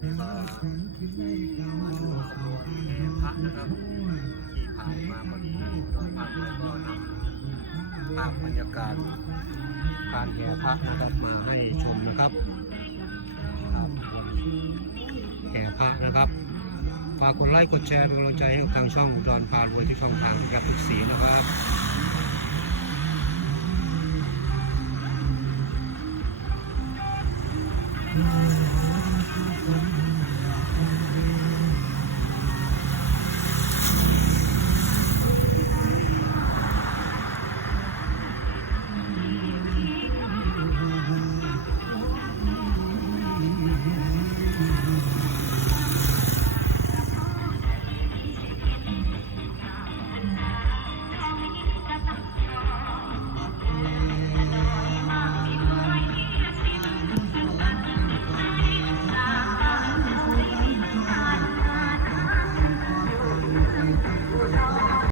มาดูขบวนแห่พระนะครับที่ผ่านมาพอดีตอนพักแล้วก็นำภาพบรรยากาศการแห่พระนะครับมาให้ชมนะครับแห่พระนะครับฝากกดไลค์กดแชร์เป็นกำลังใจให้กับทางช่องอุดรพารวยทุกช่องทางนะครับทุกสีนะครับ